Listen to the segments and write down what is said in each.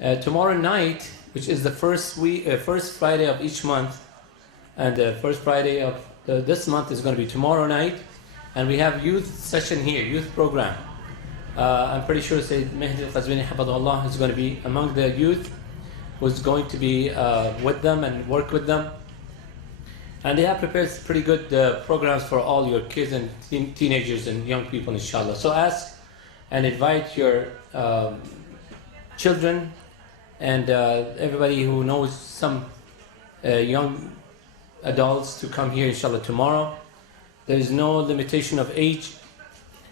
Tomorrow night, which is the first Friday of each month, and the first Friday of this month is going to be tomorrow night, and we have youth session here, youth program. I'm pretty sure Sayyid Mehdi Al-Qazwini Hafidhullah is going to be among the youth who's going to be with them and work with them. And they have prepared pretty good programs for all your kids and teenagers and young people, inshallah. So ask and invite your children and everybody who knows some young adults to come here, inshallah, tomorrow. There is no limitation of age,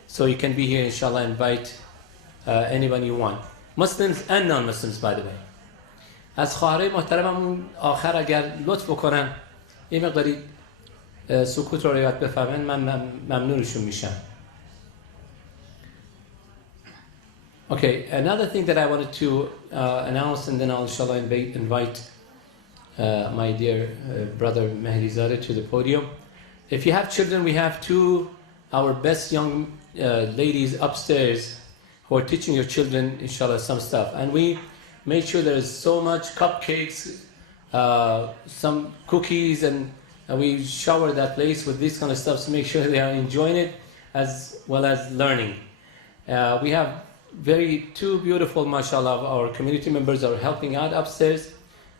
so you can be here, inshallah. Invite anyone you want, Muslims and non-Muslims, by the way. از خواهرای محترممون آخر اگر لطف بکنن یه مقداری سکوت رو رعایت بفرمایید، من ممنونشون میشم. Okay, another thing that I wanted to announce, and then I'll inshallah invite my dear brother Mehdi Zadeh to the podium. If you have children, we have our best young ladies upstairs who are teaching your children, inshallah, some stuff. And we made sure there is so much cupcakes, some cookies, and we shower that place with this kind of stuff to make sure they are enjoying it as well as learning. We have two beautiful, mashallah, our community members are helping out upstairs.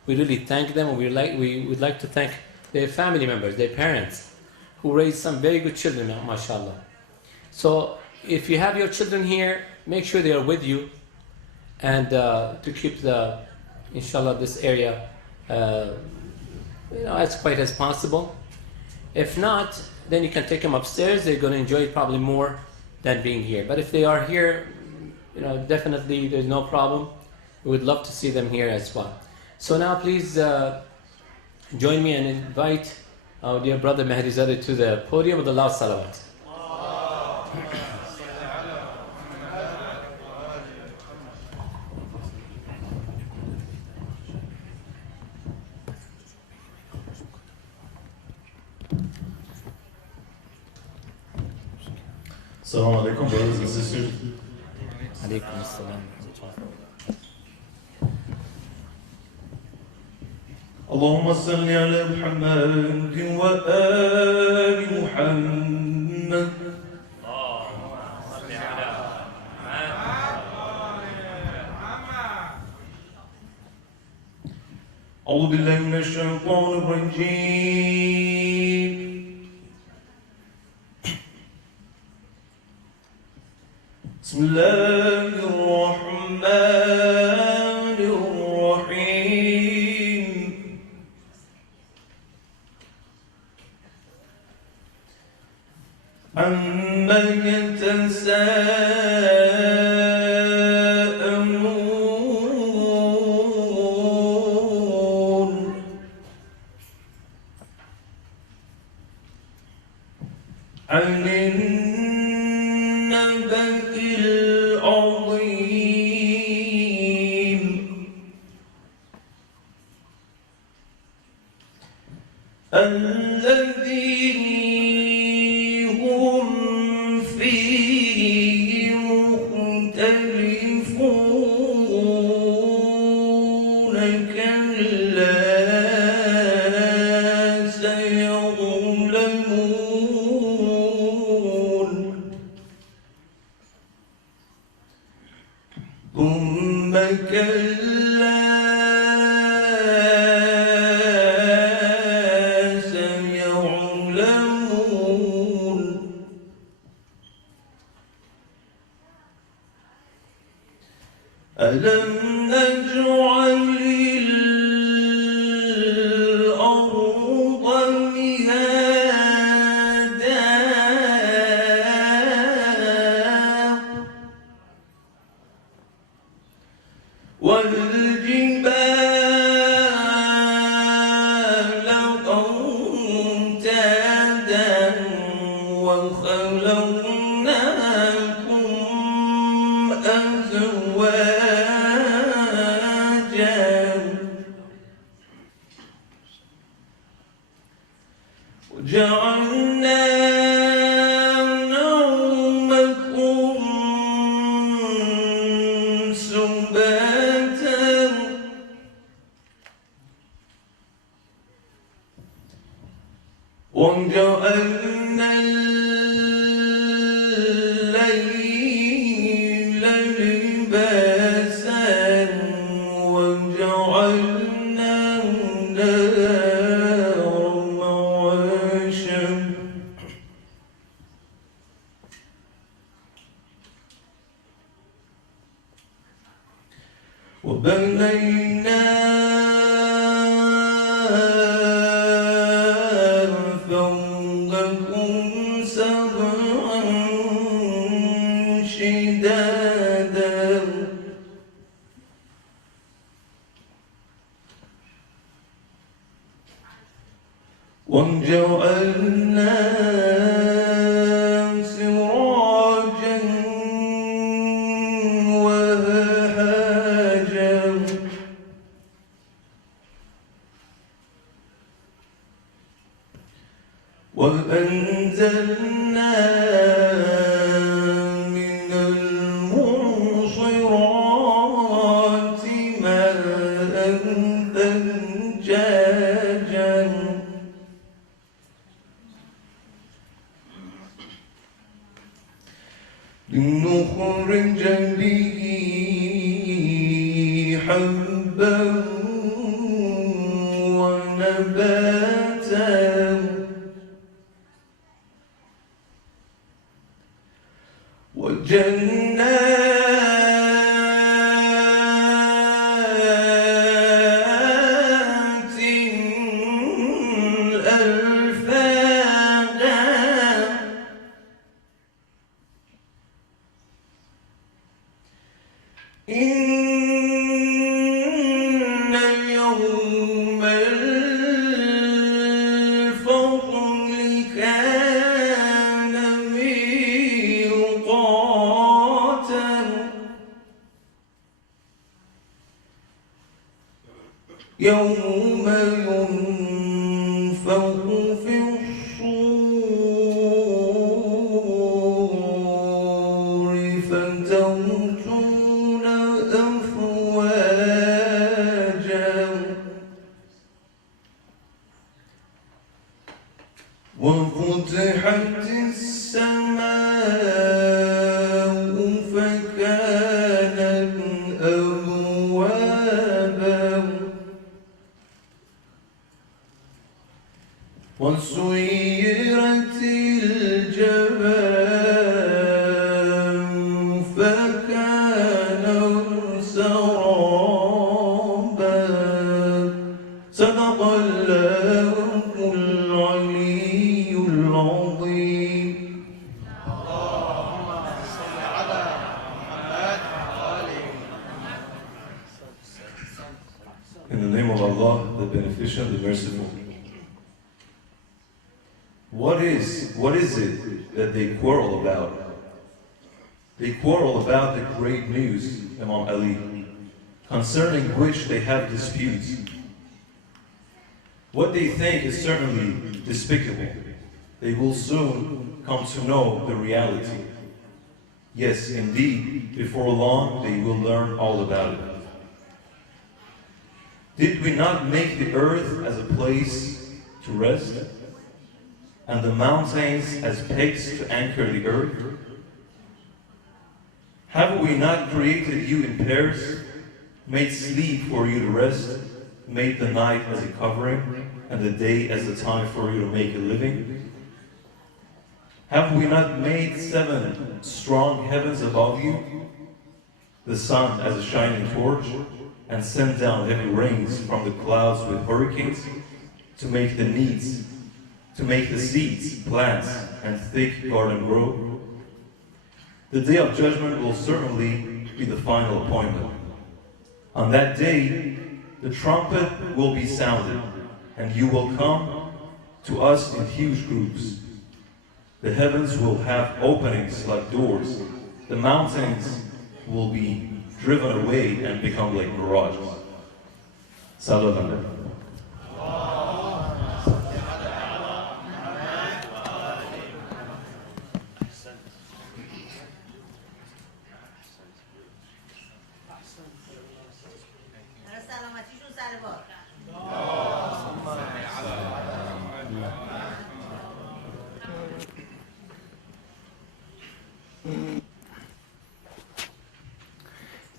We really thank them, and we would like to thank their family members, their parents, who raised some very good children, mashallah. So if you have your children here, make sure they are with you, and to keep inshallah, this area as quiet as possible. If not, then you can take them upstairs. They're going to enjoy it probably more than being here. But if they are here, definitely there's no problem. We would love to see them here as well. So now please join me and invite our dear brother Mehdi Zadeh to the podium with the loud salawat. Assalamu alaikum, brothers and sisters. Alaikum assalam. اللهم صل على محمد وآل محمد. أعوذ بالله من الشيطان الرجيم. بسم الله الرحمن الرحيم. عما يتساءلون عن النبأ العظيم الذي هم فيه مختلفون كلا سيظلمون ثم كلا سيعلمون ألم نجعل الأرض مهادا والجبال أوتادا وخلقناكم أزواجا وجعلنا نومكم سباتا وجعلنا الليل لباسا وجعلنا النهار معاشا وبنينا فوقكم سبعا شدادا وجعلنا سراجا وهاجا وأنزلنا من المعصرات ماء ثجاجا لنخرج به حبا ونباتا وجنات ألفافا إن يوم الفصل كان ميقاتا يوم ينفخ في الصور فتمتون أفواجا وفتحت السماء فكانت أبوابا وسيرت الجبال فكانت سرابا صدق الله العلي العظيم. In the name of Allah, the Beneficent, the Merciful. What is it that they quarrel about? They quarrel about the great news, Imam Ali, concerning which they have disputes. What they think is certainly despicable. They will soon come to know the reality. Yes, indeed, before long they will learn all about it. Did we not make the earth as a place to rest, and the mountains as pegs to anchor the earth? Have we not created you in pairs, made sleep for you to rest, made the night as a covering, and the day as a time for you to make a living? Have we not made 7 strong heavens above you, the sun as a shining torch, and sent down heavy rains from the clouds with hurricanes, to make the seeds, plants, and thick garden grow? The day of judgment will certainly be the final appointment. On that day, the trumpet will be sounded, and you will come to us in huge groups. The heavens will have openings like doors. The mountains will be driven away and become like mirages. Sallallahu.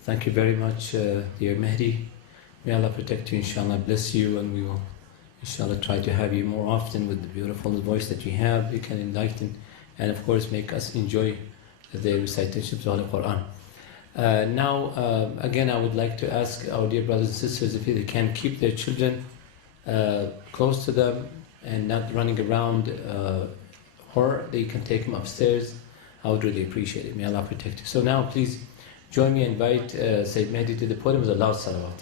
Thank you very much, dear Mehdi. May Allah protect you, inshallah, bless you, and we will, inshallah, try to have you more often with the beautiful voice that you have. You can enlighten and, of course, make us enjoy the recitation of the Quran. Now, again, I would like to ask our dear brothers and sisters if they can keep their children close to them and not running around, or they can take them upstairs. I would really appreciate it. May Allah protect you. So now, please join me and invite Sayyid Mehdi to the podium with a loud salawat.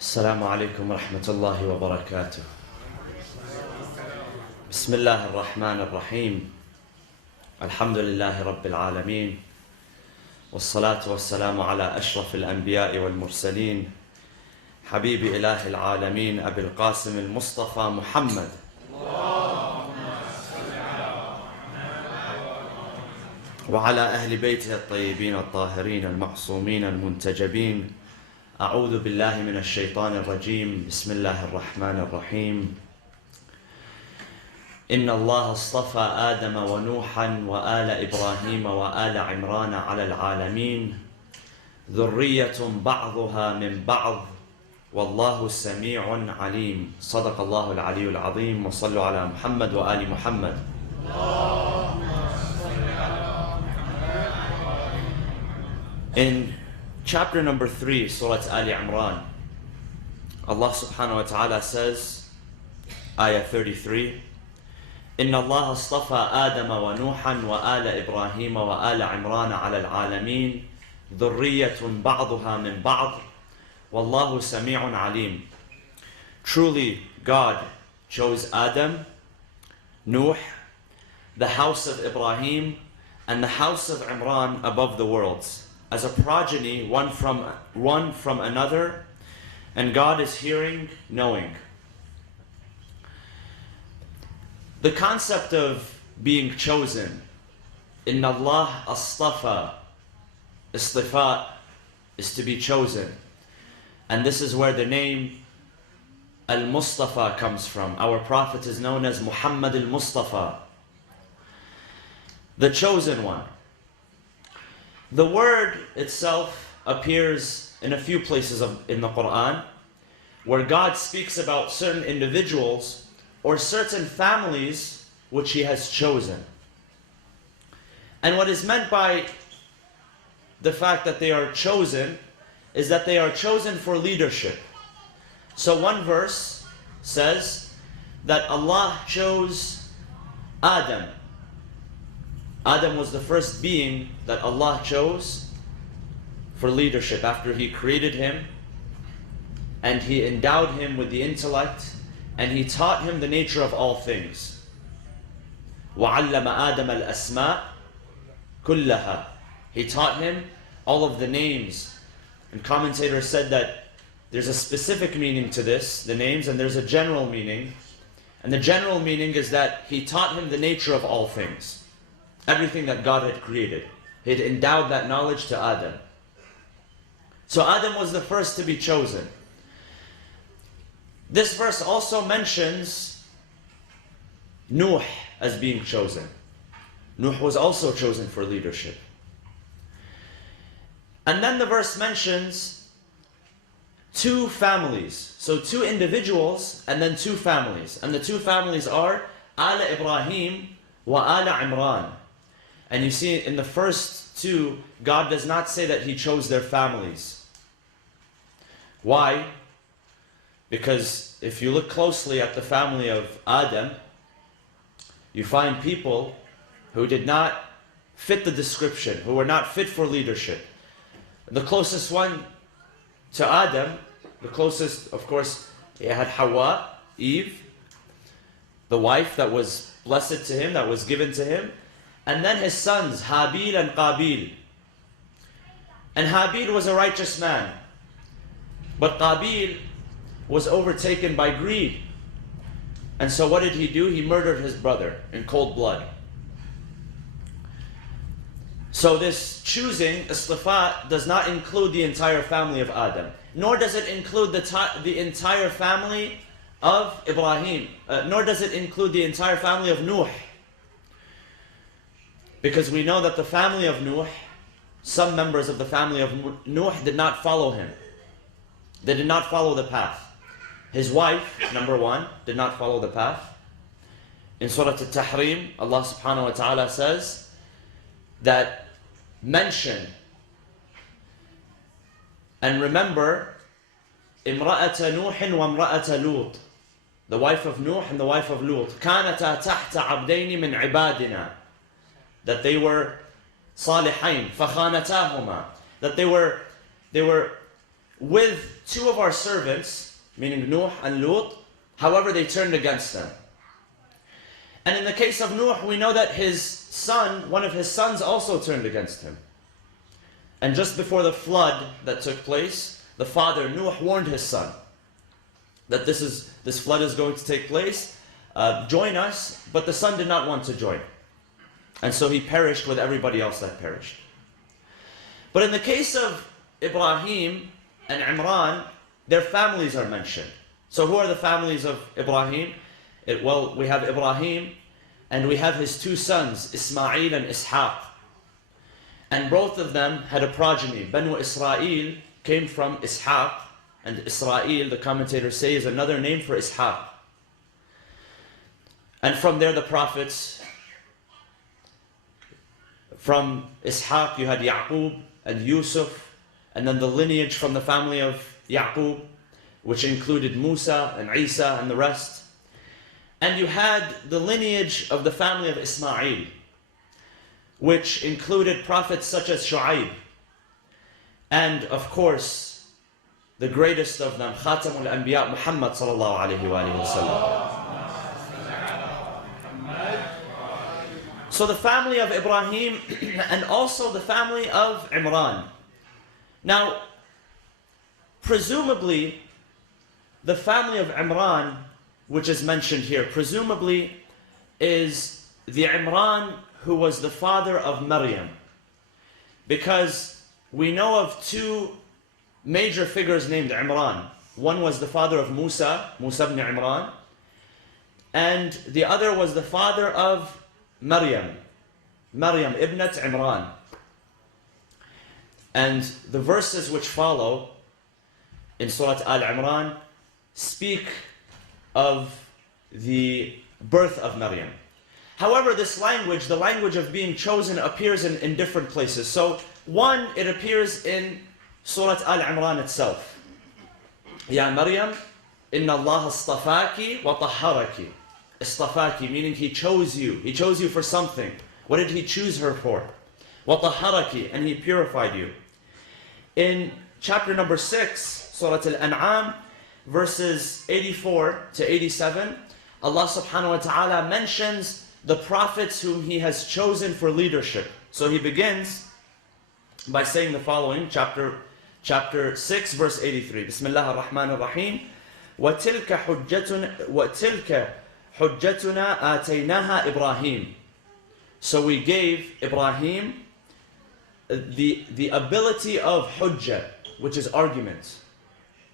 السلام عليكم ورحمة الله وبركاته. بسم الله الرحمن الرحيم. الحمد لله رب العالمين، والصلاة والسلام على أشرف الأنبياء والمرسلين، حبيب إله العالمين أبي القاسم المصطفى محمد. وعلى أهل بيته الطيبين الطاهرين المعصومين المنتجبين. أعوذ بالله من الشيطان الرجيم. بسم الله الرحمن الرحيم. إن الله اصطفى آدم ونوحا وآل إبراهيم وآل عمران على العالمين، ذرية بعضها من بعض، والله سميع عليم. صدق الله العلي العظيم. وصلوا على محمد وآل محمد. In chapter number 3, Surah Ali Imran, Allah subhanahu wa ta'ala says, ayah 33, إن الله اصطفى آدم ونوحا وآل إبراهيم وآل عمران على العالمين، ذرية بعضها من بعض، والله سميع عليم. Truly, God chose Adam, Nuh, the house of Ibrahim, and the house of Imran above the worlds, as a progeny, one from another, and God is hearing, knowing. The concept of being chosen, Inna Allah astafa, istifa, is to be chosen. And this is where the name Al-Mustafa comes from. Our Prophet is known as Muhammad al-Mustafa, the chosen one. The word itself appears in a few places in the Quran where God speaks about certain individuals or certain families which He has chosen. And what is meant by the fact that they are chosen is that they are chosen for leadership. So one verse says that Allah chose Adam. Adam was the first being that Allah chose for leadership after He created him and He endowed him with the intellect and He taught him the nature of all things. وَعَلَّمَ آدَمَ الْأَسْمَاءِ كُلَّهَا. He taught him all of the names. And commentators said that there's a specific meaning to this, the names, and there's a general meaning. And the general meaning is that He taught him the nature of all things. Everything that God had created. He had endowed that knowledge to Adam. So Adam was the first to be chosen. This verse also mentions Nuh as being chosen. Nuh was also chosen for leadership. And then the verse mentions two families. So two individuals and then two families. And the two families are Al Ibrahim wa Al Imran. And you see in the first two, God does not say that He chose their families. Why? Because if you look closely at the family of Adam, you find people who did not fit the description, who were not fit for leadership. The closest one to Adam, the closest, of course, he had Hawa, Eve, the wife that was blessed to him, that was given to him, and then his sons, Habil and Qabil. And Habil was a righteous man, but Qabil was overtaken by greed. And so what did he do? He murdered his brother in cold blood. So this choosing, istifa, does not include the entire family of Adam, nor does it include the entire family of Ibrahim, nor does it include the entire family of Nuh. Because we know that the family of Nuh, some members of the family of Nuh did not follow him. They did not follow the path. His wife, number one, did not follow the path. In Surah Al-Tahrim, Allah subhanahu wa ta'ala says that mention and remember imra'ata Nuh wa imra'ata Lut, the wife of Nuh and the wife of Lut. كانتا تحت عبدين من عبادنا, that they were صالحين فخانتاهما, that they were with two of our servants, meaning Nuh and Lut, however they turned against them. And in the case of Nuh, we know that his son, one of his sons, also turned against him. And just before the flood that took place, the father, Nuh, warned his son that this flood is going to take place, join us, but the son did not want to join. And so he perished with everybody else that perished. But in the case of Ibrahim and Imran, their families are mentioned. So who are the families of Ibrahim? Well, we have Ibrahim and we have his two sons, Ismail and Ishaq. And both of them had a progeny. Banu Israel came from Ishaq, and Israel, the commentators say, is another name for Ishaq. And from there the prophets. From Ishaq you had Yaqub and Yusuf, and then the lineage from the family of Yaqub, which included Musa and Isa and the rest. And you had the lineage of the family of Ismail, which included prophets such as Shu'aib. And of course, the greatest of them, Khatamul Anbiya, Muhammad sallallahu alayhi wa sallam. So the family of Ibrahim and also the family of Imran. Now, presumably, the family of Imran, which is mentioned here, presumably is the Imran who was the father of Maryam. Because we know of two major figures named Imran. One was the father of Musa ibn Imran, and the other was the father of Maryam ibnat Imran. And the verses which follow in Surah Al-Imran speak of the birth of Maryam. However, this language, the language of being chosen, appears in different places. So, one, it appears in Surah Al-Imran itself. Ya Maryam, inna Allah astafaki wa tahharaki. Istafaki, meaning He chose you. He chose you for something. What did He choose her for? Wa tahharaki, and He purified you. In chapter number 6, Surah Al-An'am, verses 84 to 87, Allah subhanahu wa ta'ala mentions the prophets whom He has chosen for leadership. So He begins by saying the following, chapter 6, verse 83. Bismillah ar-Rahman ar-Rahim. وَتِلْكَ حُجَّتُنَا آتَيْنَاهَا إِبْرَاهِيمَ. So we gave Ibrahim the ability of hujjah, which is argument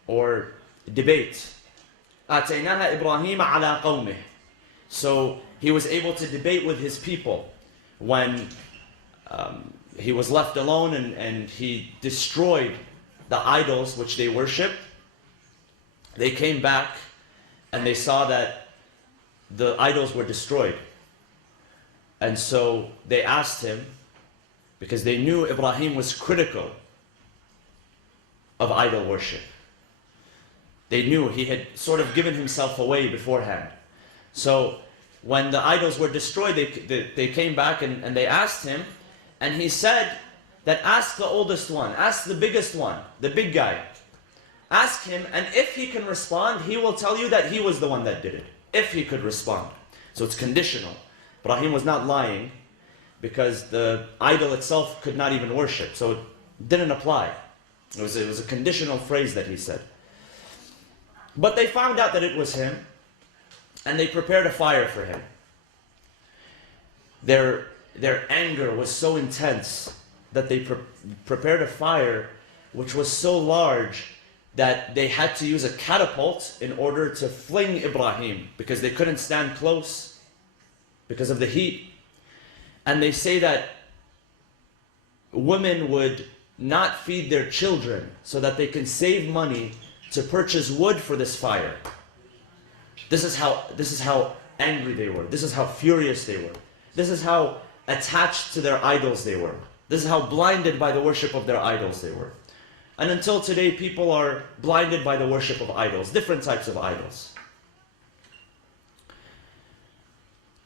or debate. آتَيْنَاهَا إِبْرَاهِيمَ عَلَىٰ قَوْمِهِ. So he was able to debate with his people when he was left alone and he destroyed the idols which they worshipped. They came back and they saw that the idols were destroyed. And so they asked him, because they knew Ibrahim was critical of idol worship. They knew he had sort of given himself away beforehand. So when the idols were destroyed, they came back and they asked him, and he said that ask the oldest one, ask the biggest one, the big guy. Ask him, and if he can respond, he will tell you that he was the one that did it. If he could respond. So it's conditional. Ibrahim was not lying because the idol itself could not even worship. So it didn't apply. It was a conditional phrase that he said. But they found out that it was him. and they prepared a fire for him. Their anger was so intense that they prepared a fire which was so large that they had to use a catapult in order to fling Ibrahim, because they couldn't stand close because of the heat. And they say that women would not feed their children so that they can save money to purchase wood for this fire. This is how angry they were. This is how furious they were. This is how attached to their idols they were. This is how blinded by the worship of their idols they were. And until today, people are blinded by the worship of idols, different types of idols.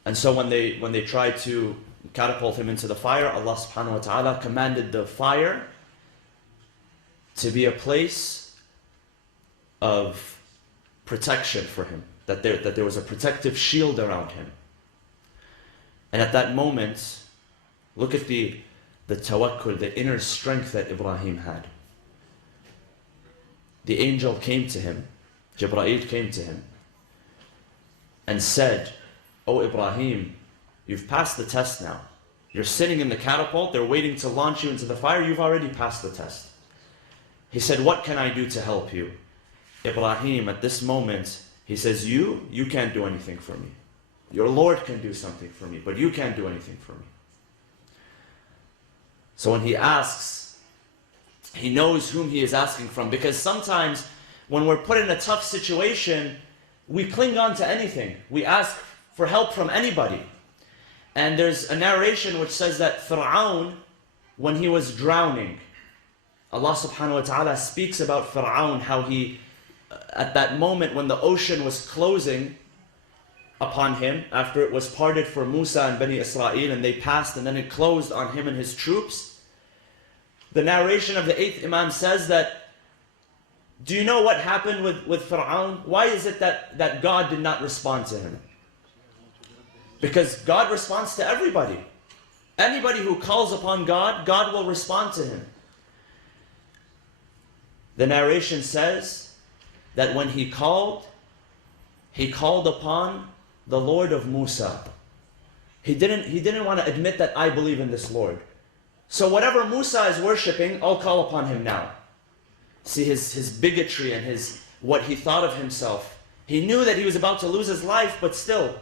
And so when they tried to catapult him into the fire, Allah subhanahu wa ta'ala commanded the fire to be a place of protection for him, that there was a protective shield around him. And at that moment, look at the tawakkul, the inner strength that Ibrahim had. The angel came to him, Jibreel came to him, and said, "Oh Ibrahim, you've passed the test now. You're sitting in the catapult, they're waiting to launch you into the fire, you've already passed the test." He said, "What can I do to help you?" Ibrahim, at this moment, he says, You can't do anything for me. Your Lord can do something for me, but you can't do anything for me. So when he asks, he knows whom he is asking from, because sometimes when we're put in a tough situation, we cling on to anything. We ask for help from anybody. And there's a narration which says that Fir'aun, when he was drowning, Allah subhanahu wa ta'ala speaks about Fir'aun, how he, at that moment when the ocean was closing upon him, after it was parted for Musa and Bani Israel, and they passed, and then it closed on him and his troops. The narration of the 8th Imam says that, do you know what happened with Fir'aun? Why is it that God did not respond to him? Because God responds to everybody. Anybody who calls upon God, God will respond to him. The narration says that when he called upon the Lord of Musa. He didn't want to admit that I believe in this Lord. So whatever Musa is worshipping, I'll call upon him now. See his bigotry and what he thought of himself. He knew that he was about to lose his life, but still.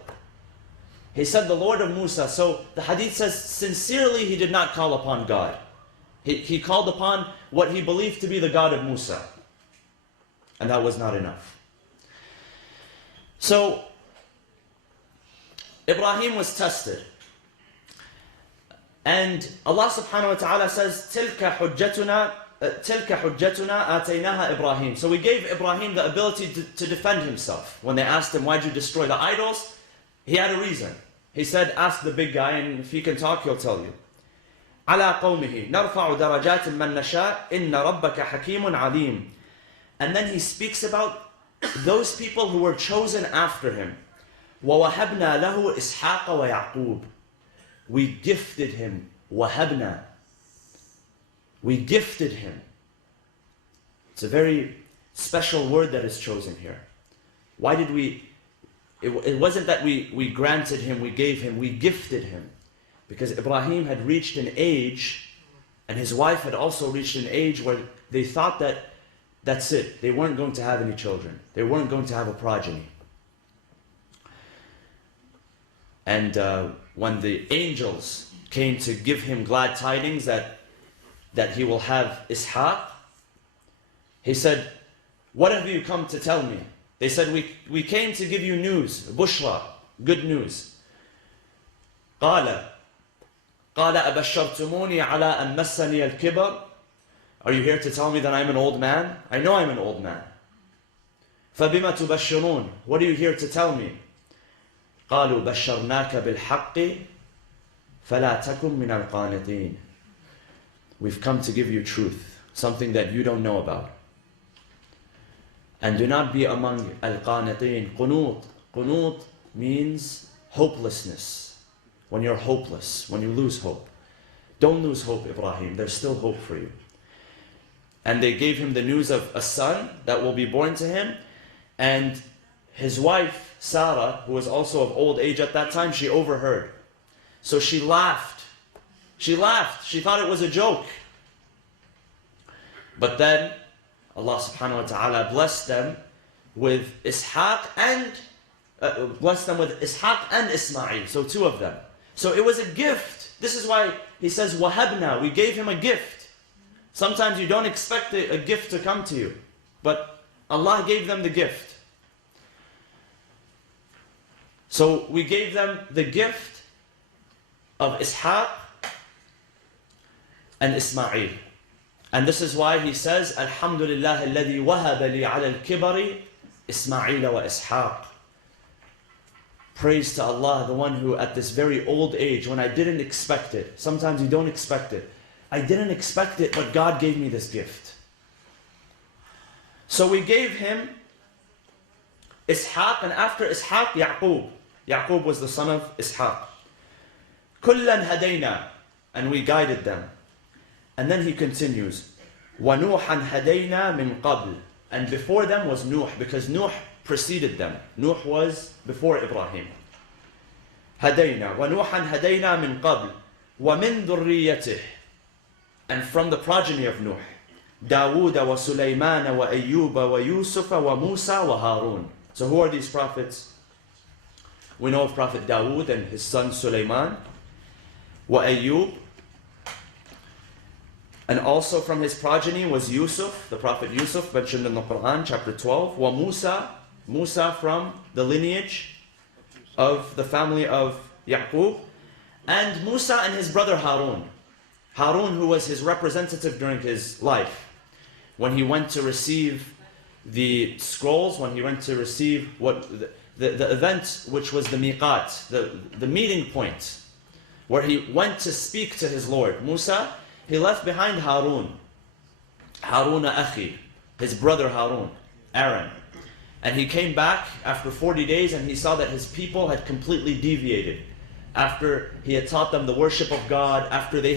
He said the Lord of Musa. So the hadith says, sincerely he did not call upon God. He called upon what he believed to be the God of Musa. And that was not enough. So Ibrahim was tested. And Allah subhanahu wa ta'ala says, تِلْكَ حُجَّتُنَا آتَيْنَاهَا Ibrahim. So we gave Ibrahim the ability to defend himself. When they asked him, why'd you destroy the idols? He had a reason. He said, ask the big guy, and if he can talk, he'll tell you. عَلَىٰ قَوْمِهِ نَرْفَعُ دَرَجَاتٍ مَّن نَشَاءُ إِنَّ رَبَّكَ حَكِيمٌ عَلِيمٌ. And then he speaks about those people who were chosen after him. وَوَهَبْنَا لَهُ إِسْحَاقَ وَيَعْقُوبَ. We gifted him. وَهَبْنَا. We gifted him. It's a very special word that is chosen here. Why did we... It wasn't that we granted him, we gave him, we gifted him. Because Ibrahim had reached an age, and his wife had also reached an age where they thought that that's it. They weren't going to have any children. They weren't going to have a progeny. And when the angels came to give him glad tidings that he will have Ishaq, he said, what have you come to tell me? They said, we came to give you news, bushra, good news. قال أبشرتموني على أن مسني الكبر. Are you here to tell me that I'm an old man? I know I'm an old man. فبما تبشرون. What are you here to tell me? قالوا بشرناك بالحق فلا تكن من القانطين. We've come to give you truth, something that you don't know about. And do not be among al-qanitin. Qunut. Qunut means hopelessness. When you're hopeless, when you lose hope. Don't lose hope, Ibrahim. There's still hope for you. And they gave him the news of a son that will be born to him. And his wife, Sarah, who was also of old age at that time, she overheard. So she laughed. She laughed. She thought it was a joke. But then Allah subhanahu wa ta'ala blessed them with Ishaq and Ismail. So two of them. So it was a gift. This is why he says, wahabna, we gave him a gift. Sometimes you don't expect a gift to come to you, but Allah gave them the gift. So we gave them the gift of Ishaq and Ismail. And this is why he says, Alhamdulillah alladhi wahaba li ala al-kibari Ismail wa Ishaq. Praise to Allah, the one who at this very old age, when I didn't expect it, sometimes you don't expect it. I didn't expect it, but God gave me this gift. So we gave him Ishaq, and after Ishaq, Yaqub. Yaqub was the son of Ishaq. Kullan hadayna, and we guided them. And then he continues, وَنُوحًا هَدَيْنَا مِنْ قَبْلِ. And before them was Nuh, because Nuh preceded them. Nuh was before Ibrahim. هَدَيْنَا وَنُوحًا هَدَيْنَا مِنْ قَبْلِ وَمِنْ ذُرِّيَّتِهِ. And from the progeny of Nuh, داود وسليمان وأيوب ويوسف وموسى وهارون. So who are these prophets? We know of Prophet Dawood and his son Sulaiman, وأيوب. And also from his progeny was Yusuf, the Prophet Yusuf, mentioned in the Quran, chapter 12. وَمُوسَى, Musa from the lineage of the family of Yaqub. And Musa and his brother Harun. Harun, who was his representative during his life. When he went to receive the scrolls, when he went to receive the event which was the miqat, the meeting point, where he went to speak to his Lord. Musa, he left behind Harun. Haruna akhi, his brother Harun, Aaron. And he came back after 40 days and he saw that his people had completely deviated. After he had taught them the worship of God, after they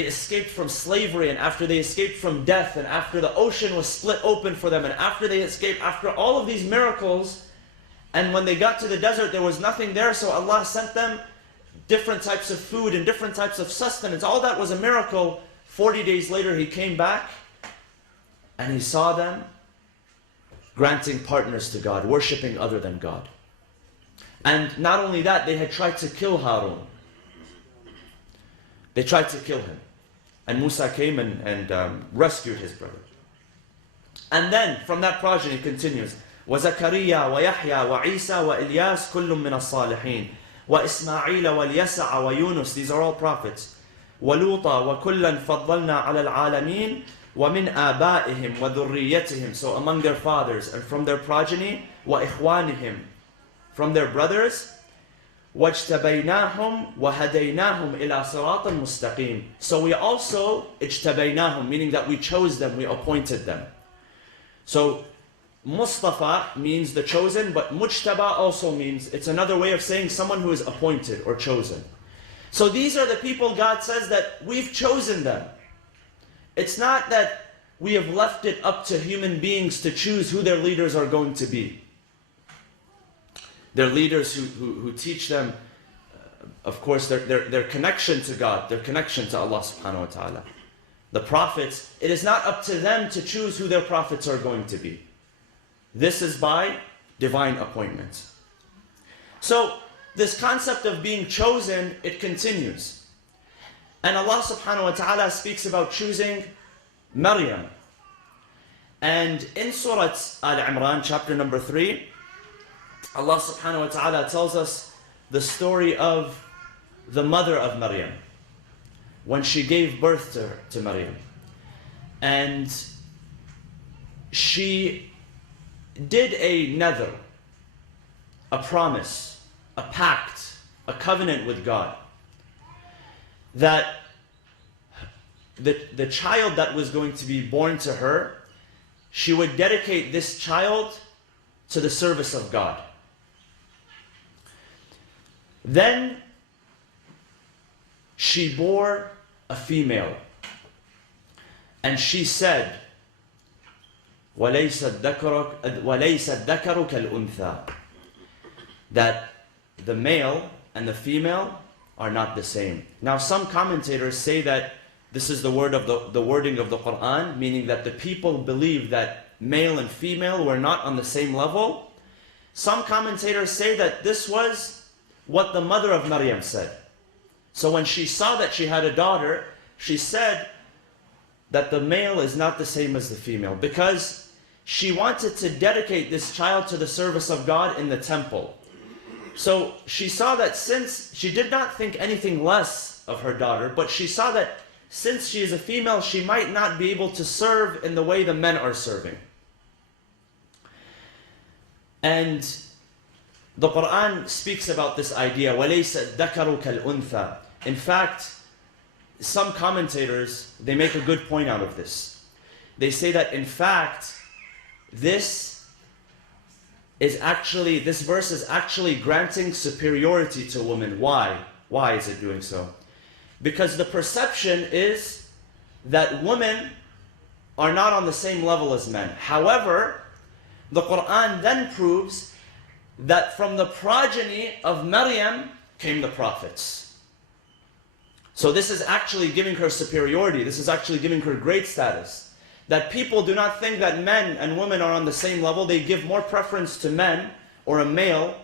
escaped from slavery, and after they escaped from death, and after the ocean was split open for them, and after they escaped, after all of these miracles, and when they got to the desert, there was nothing there, so Allah sent them different types of food and different types of sustenance. All that was a miracle. 40 days later, he came back, and he saw them granting partners to God, worshipping other than God. And not only that, they had tried to kill Harun. They tried to kill him. And Musa came and rescued his brother. And then, from that progeny, it continues, وَزَكَرِيَّا وَيَحْيَا وَعِيسَى وَإِلْيَاسَ كُلٌّ مِّنَ الصَّالِحِينَ وَإِسْمَاعِيلَ وَالْيَسَعَ وَيُونُسَ. These are all prophets. وَلُوطًا وَكُلًّا فَضَّلْنَا عَلَى الْعَالَمِينَ وَمِنْ آبَائِهِمْ وَذُرِّيَّتِهِمْ. So among their fathers and from their progeny, وَإِخْوَانِهِمْ, from their brothers, وَاجْتَبَيْنَاهُمْ وَهَدَيْنَاهُمْ إِلَى صِرَاطٍ مُسْتَقِيمٍ. So we also, اجْتَبَيْنَاهُمْ, meaning that we chose them, we appointed them. So Mustafa means the chosen, but Mujtaba also means, it's another way of saying someone who is appointed or chosen. So these are the people God says that we've chosen them. It's not that we have left it up to human beings to choose who their leaders are going to be. Their leaders who teach them, of course, their connection to God, their connection to Allah subhanahu wa ta'ala. The prophets, it is not up to them to choose who their prophets are going to be. This is by divine appointment. So, this concept of being chosen, it continues. And Allah subhanahu wa ta'ala speaks about choosing Maryam. And in Surah Al-Imran, chapter number 3, Allah subhanahu wa ta'ala tells us the story of the mother of Maryam, when she gave birth to Maryam. And she did a nether, a promise, a pact, a covenant with God, that the child that was going to be born to her, she would dedicate this child to the service of God. Then she bore a female, and she said, وَلَيْسَ الذَّكَرُ كَالْأُنْثَى. That the male and the female are not the same. Now some commentators say that this is the wording of the Quran, meaning that the people believe that male and female were not on the same level. Some commentators say that this was what the mother of Maryam said. So when she saw that she had a daughter, she said that the male is not the same as the female, because she wanted to dedicate this child to the service of God in the temple. So she saw that since she did not think anything less of her daughter, but she saw that since she is a female, she might not be able to serve in the way the men are serving. And the Quran speaks about this idea, وَلَيْسَ الذَّكَرُ كَالْأُنْثَى. In fact, some commentators, they make a good point out of this. They say that in fact, this verse is actually granting superiority to women. Why? Why is it doing so? Because the perception is that women are not on the same level as men. However, the Quran then proves that from the progeny of Maryam came the prophets. So this is actually giving her superiority. This is actually giving her great status. That people do not think that men and women are on the same level. They give more preference to men or a male.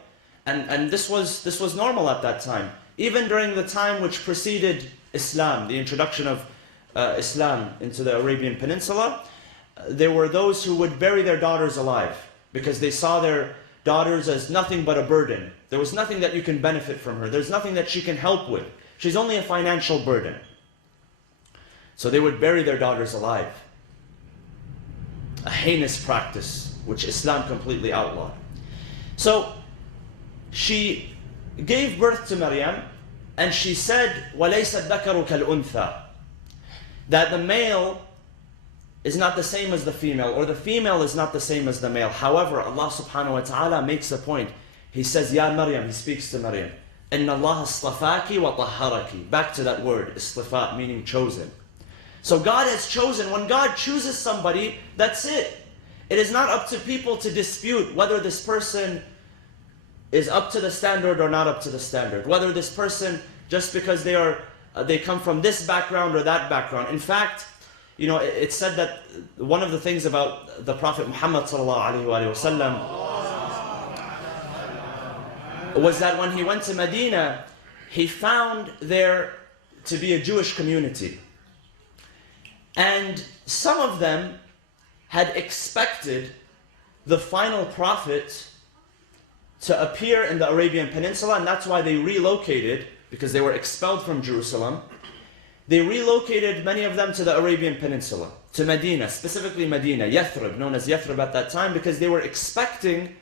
And this was normal at that time. Even during the time which preceded Islam, the introduction of Islam into the Arabian Peninsula, there were those who would bury their daughters alive because they saw their daughters as nothing but a burden. There was nothing that you can benefit from her. There's nothing that she can help with. She's only a financial burden. So they would bury their daughters alive. A heinous practice which Islam completely outlawed. So she gave birth to Maryam, and she said, وَلَيْسَ الذَّكَرُ كَالْأُنْثَى, that the male is not the same as the female, or the female is not the same as the male. However, Allah subhanahu wa ta'ala makes a point. He says, Ya Maryam, He speaks to Maryam, إِنَّ اللَّهَ اصْطَفَاكِ وَطَهَّرَكِ. Back to that word, istifa, meaning chosen. So God has chosen. When God chooses somebody, that's it. It is not up to people to dispute whether this person is up to the standard or not up to the standard. Whether this person, just because they come from this background or that background. In fact, you know, it's said that one of the things about the Prophet Muhammad sallallahu alaihi wasallam was that when he went to Medina, he found there to be a Jewish community. And some of them had expected the final prophet to appear in the Arabian Peninsula, and that's why they relocated, because they were expelled from Jerusalem. They relocated many of them to the Arabian Peninsula, to Medina, specifically Medina, Yathrib, known as Yathrib at that time, because they were expecting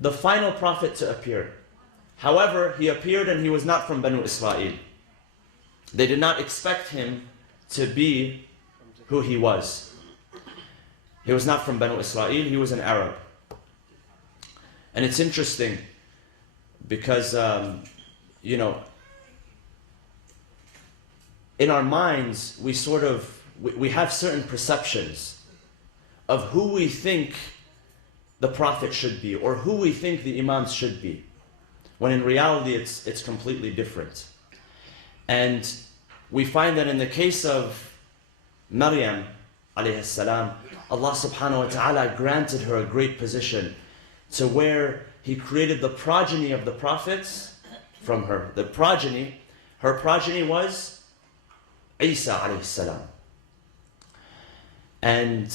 the final prophet to appear. However, he appeared and he was not from Banu Israel. They did not expect him to be who he was. He was not from Banu Israel, he was an Arab. And it's interesting because, you know, in our minds, we have certain perceptions of who we think the prophet should be, or who we think the imams should be, when in reality it's completely different. And we find that in the case of Maryam alayhi salam, Allah subhanahu wa ta'ala granted her a great position, to where He created the progeny of the prophets from her. Her progeny was Isa alayhi salam. And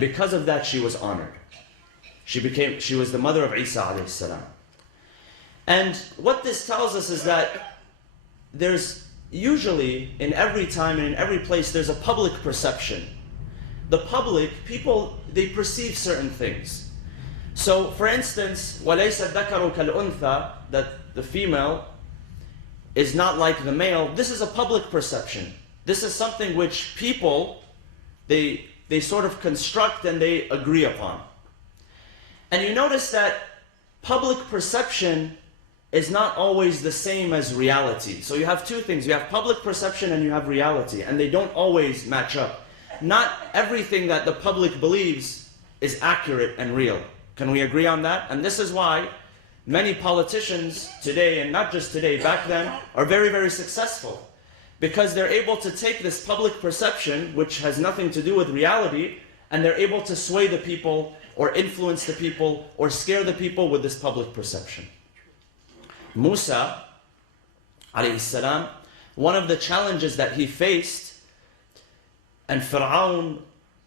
because of that, she was honored. She was the mother of Isa alayhi salam. And what this tells us is that there's usually, in every time and in every place, there's a public perception. The public, people, they perceive certain things. So, for instance, وَلَيْسَ الذَّكَرُ كَالْأُنْثَى, that the female is not like the male, this is a public perception. This is something which people, they sort of construct and they agree upon. And you notice that public perception is not always the same as reality. So you have two things. You have public perception and you have reality, and they don't always match up. Not everything that the public believes is accurate and real. Can we agree on that? And this is why many politicians today, and not just today, back then, are very, very successful. Because they're able to take this public perception, which has nothing to do with reality, and they're able to sway the people, or influence the people, or scare the people with this public perception. Musa, alayhi salam, one of the challenges that he faced, and Fir'aun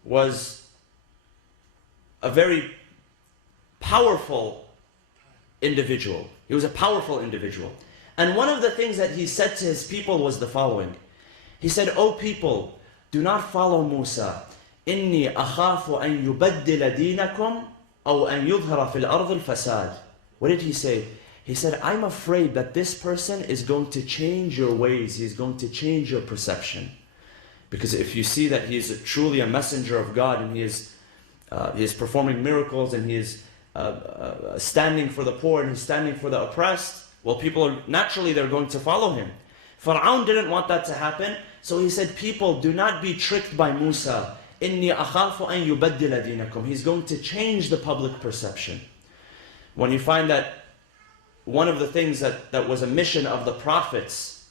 was a very powerful individual. He was a powerful individual. And one of the things that he said to his people was the following. He said, "O people, do not follow Musa. إني أخاف أن يبدل دينكم أو أن يظهر في الأرض الفساد." What did he say? He said, I'm afraid that this person is going to change your ways. He's going to change your perception. Because if you see that he is truly a messenger of God, and he is performing miracles, and he is standing for the poor, and he's standing for the oppressed, well, people are naturally, they're going to follow him. Fir'aun didn't want that to happen, so he said, people, do not be tricked by Musa. إِنِّي أَخَافُ أَن يُبَدِّلَ دِينَكُمْ. He's going to change the public perception. When you find that one of the things that was a mission of the prophets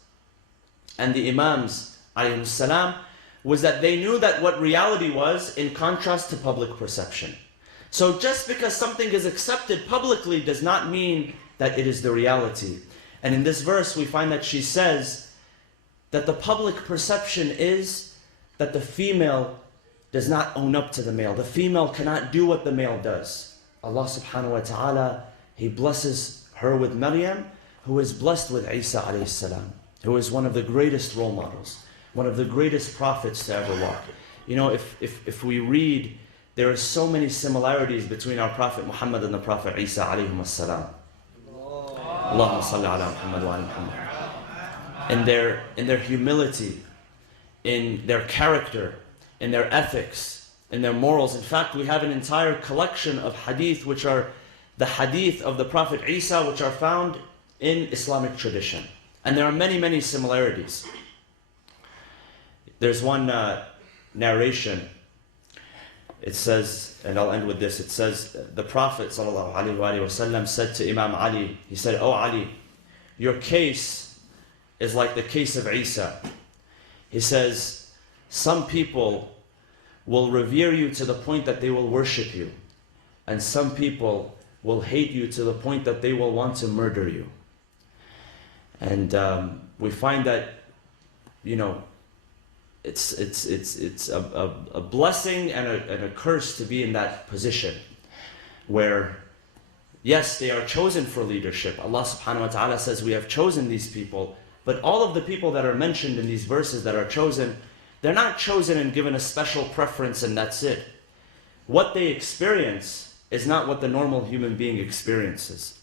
and the imams, alayhim salam, was that they knew that what reality was in contrast to public perception. So just because something is accepted publicly does not mean that it is the reality. And in this verse we find that she says that the public perception is that the female does not own up to the male. The female cannot do what the male does. Allah subhanahu wa ta'ala, He blesses her with Maryam, who is blessed with Isa alayhi salam, who is one of the greatest role models, one of the greatest prophets to ever walk. You know, if we read, there are so many similarities between our Prophet Muhammad and the Prophet Isa alayhi salam. Allahumma salli ala Muhammad wa ala Muhammad. In their humility, in their character, in their ethics, in their morals. In fact, we have an entire collection of hadith which are the hadith of the Prophet Isa, which are found in Islamic tradition. And there are many, many similarities. There's one narration. It says, and I'll end with this, it says, the Prophet ﷺ said to Imam Ali, he said, "Oh Ali, your case is like the case of Isa." He says, some people will revere you to the point that they will worship you. And some people will hate you to the point that they will want to murder you. And we find that, you know, it's a blessing and a curse to be in that position where, yes, they are chosen for leadership. Allah subhanahu wa ta'ala says we have chosen these people, but all of the people that are mentioned in these verses that are chosen, they're not chosen and given a special preference and that's it. What they experience is not what the normal human being experiences.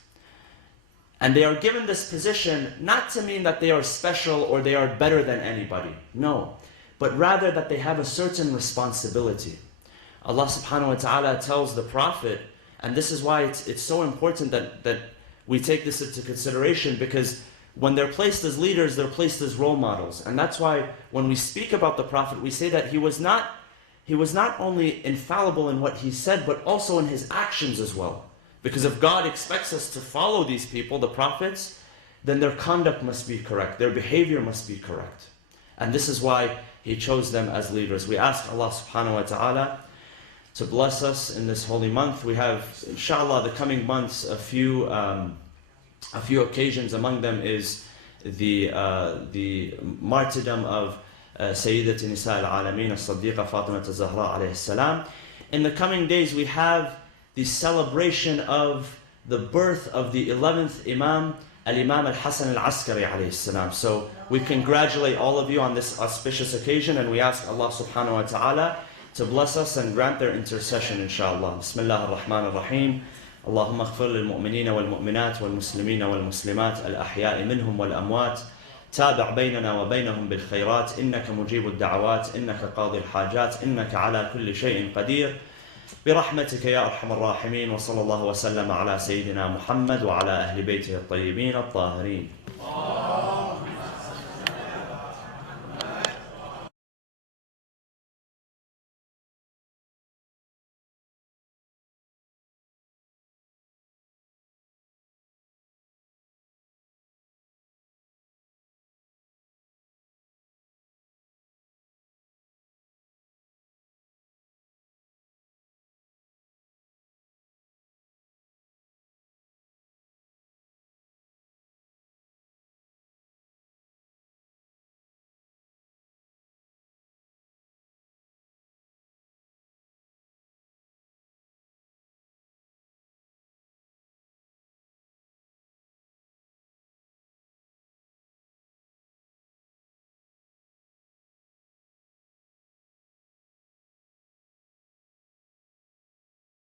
And they are given this position not to mean that they are special or they are better than anybody. No. But rather that they have a certain responsibility. Allah subhanahu wa ta'ala tells the Prophet, and this is why it's so important that we take this into consideration, because when they're placed as leaders, they're placed as role models. And that's why when we speak about the Prophet, we say that he was not only infallible in what he said, but also in his actions as well. Because if God expects us to follow these people, the prophets, then their conduct must be correct, their behavior must be correct. And this is why He chose them as leaders. We ask Allah subhanahu wa ta'ala to bless us in this holy month. We have, inshallah, the coming months, a few occasions. Among them is the martyrdom of Sayyidat Nisa al-Alameen al-Siddiqa Fatima al-Zahra alayhi salam. In the coming days we have the celebration of the birth of the 11th Imam, Al-Imam al-Hasan al-Askari alayhi salam. So we congratulate all of you on this auspicious occasion, and we ask Allah subhanahu wa ta'ala to bless us and grant their intercession, inshallah. Bismillah ar-Rahman ar-Rahim. اللهم اغفر للمؤمنين والمؤمنات والمسلمين والمسلمات الأحياء منهم والأموات تابع بيننا وبينهم بالخيرات إنك مجيب الدعوات إنك قاضي الحاجات إنك على كل شيء قدير برحمتك يا أرحم الراحمين. وصلى الله وسلم على سيدنا محمد وعلى أهل بيته الطيبين الطاهرين.